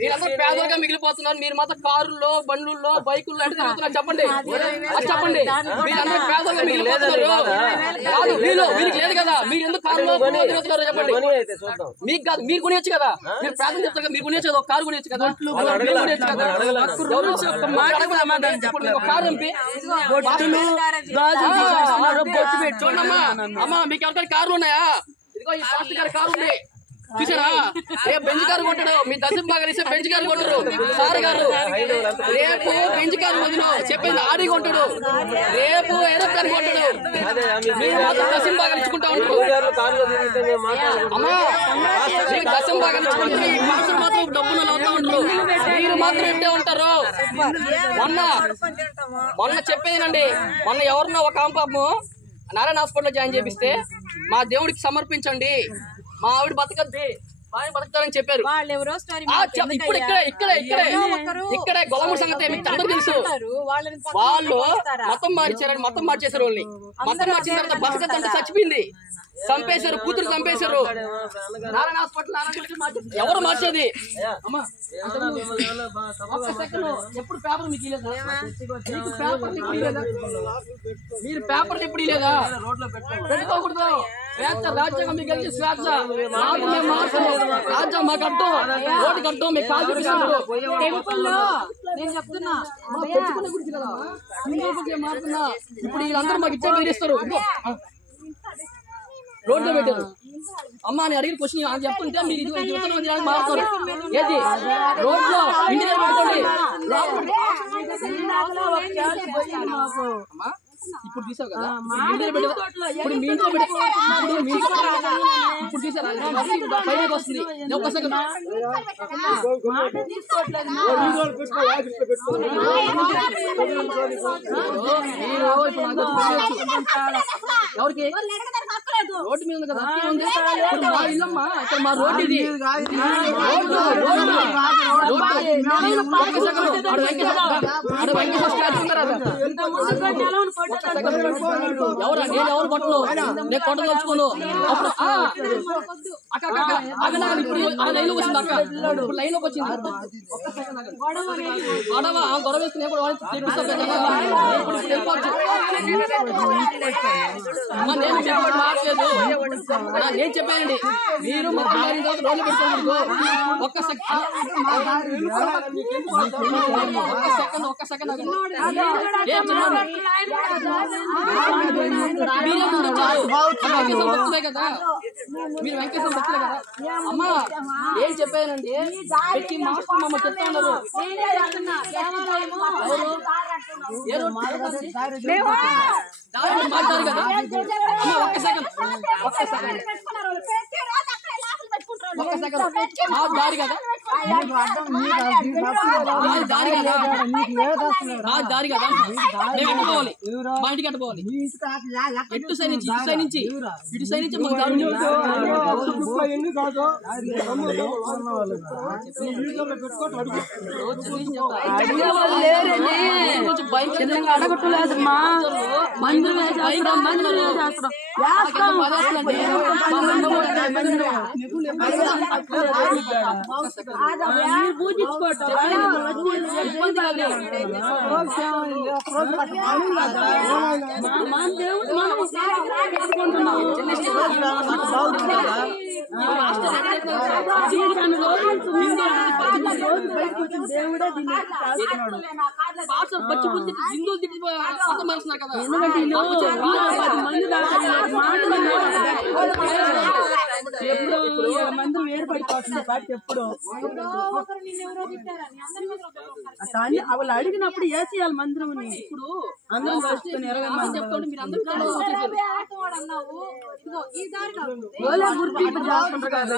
మీరందరూ పేదలుగా మిగిలిపోతున్నారు. మీరు మాత్రం కారుల్లో, బండ్లలో, బైకుల్లో అంటే తిరుగుతున్నారు. చెప్పండి చెప్పండి. మీరందరూ పేదలుగా మిగిలిపోతున్నారు. కాదు వీరికి లేదు కదా, మీరు ఎందుకు కారులో తిరుగుతున్నారు చెప్పండి. మీకు కాదు, మీరు కొనియచ్చు కదా. మీరు పేదలు చెప్తారు, మీరు కొనియచ్చు కదా, కారు కొనియచ్చు కదా, కారు ఎంపీ చూడమ్మా. అమ్మా మీకు ఎవరికైనా కార్లు ఉన్నాయా? ఇదిగో ఈ పాస్టర్ గారి కారు ఉంది చూసారా? రేపు బెంజ్ కారు కొంటాడు. మీ దశం బాగా బెంజ్ కారు కొంటారు. సార్ గారు రేపు బెంజ్ కారు వదిలో చెప్పింది ఆడి కొంటాడు. రేపు ఏరోప్లేన్ కొంటాడు. మీరు మాత్రం దశం బాగా ఇచ్చుకుంటా ఉంటారు. అమ్మా దశం బాగా ఇచ్చుకుంటారు. ఈ మాస్టర్ మాత్రం డబ్బులు అవుతా ఉంటారు. మీరు మాత్రం ఇంటే ఉంటారు. మొన్న చెప్పేదేనండి. మొన్న ఎవరన్నా ఒక పాపము నారాయణ హాస్పిటల్లో జాయిన్ చేపిస్తే మా దేవుడికి సమర్పించండి, మా ఆవిడ బతకద్ది, బాగా బతుకుతారని చెప్పారు. ఇప్పుడు ఇక్కడే గొల్లమూడి సంగతి మీకు అందరూ తెలుసు. వాళ్ళు మతం మార్చారని మతం మార్చేశారు. వాళ్ళని మతం మార్చిన తర్వాత బతకద్దంటే చచ్చిపోయింది, చంపేశారు, కూతురు చంపేశారు. నారాయణ హాస్పిటల్ ఎవరు మార్చేది? ఎప్పుడు పేపర్ మీకు లేదా? మీరు పేపర్ ఎప్పుడు లేదా? పెట్టుకోకూడదు. స్వేచ్ఛ రాజ్యాంగం మీకు కలిసి స్వేచ్ఛ. రాజ్యం మాకు అర్థం, ఓటుకి అర్థం. మీకు కాదు నేను చెప్తున్నా పెట్టుకునే గురించి కదా. మారుతున్నా ఇప్పుడు వీళ్ళందరూ మాకు ఇచ్చే బెదిరిస్తారు. రోడ్లో పెట్టారు. అమ్మ అని అడిగిన క్వశ్చన్ చెప్తుంటే మీరు ఇది మారుతారు. ఏది రోడ్లో ఇంటి దగ్గర పెట్టుకోండి. ఇప్పుడు తీసావు కదా, ఇప్పుడు మీ ఇంట్లో ఇప్పుడు తీసారా పైకి వస్తుంది. ఒక సెకండ్ ఎవరికి రోడ్డు మీద ఉంది కదా, మా ఇల్లమ్మా ఇక్కడ మా రోడ్డు ఇది. ఎవరు నేను ఎవరు కొట్టను, నేను కొట్టదలుచుకోను. అప్పుడు అక్కడ ఇప్పుడు లైన్ లోకి వచ్చింది. అక్క ఇప్పుడు లైన్ లోకి వచ్చింది. గొడవ వేసుకుని నేను చెప్పానండి. మీరు మా రోడ్లు పెట్టుకోండి. ఒక్క సెకండ్ కదా, మీరు వెంకటేశ్వర భక్తులే కదా. అమ్మా ఏం చెప్పానండి, మాస్టర్ మమ్మ చెప్తా ఉన్నారు. మాట్లాడారు కదా. ఒక్క సెకండ్ మా దారి కదా, దారి కదా, దారి కదా. మేము ఎట్టుకోవాలి, మా ఇంటికి ఎట్టుకోవాలి. ఎటు సైడ్ నుంచి ఇటు సైడ్ నుంచి ఇటు సైడ్ నుంచి మాకు దారి అడగట్లేదు. మా మందులు మందులు ఏర్పడిపోతుంది పార్టీ. ఎప్పుడు వాళ్ళు అడిగినప్పుడు వేసేయాలి మందిరం. ఇప్పుడు అందరం కలుసుకొని 20 మంది చెప్తాడు. మీరు అందరూ గుర్తింపు చేస్తుంటారు కదా.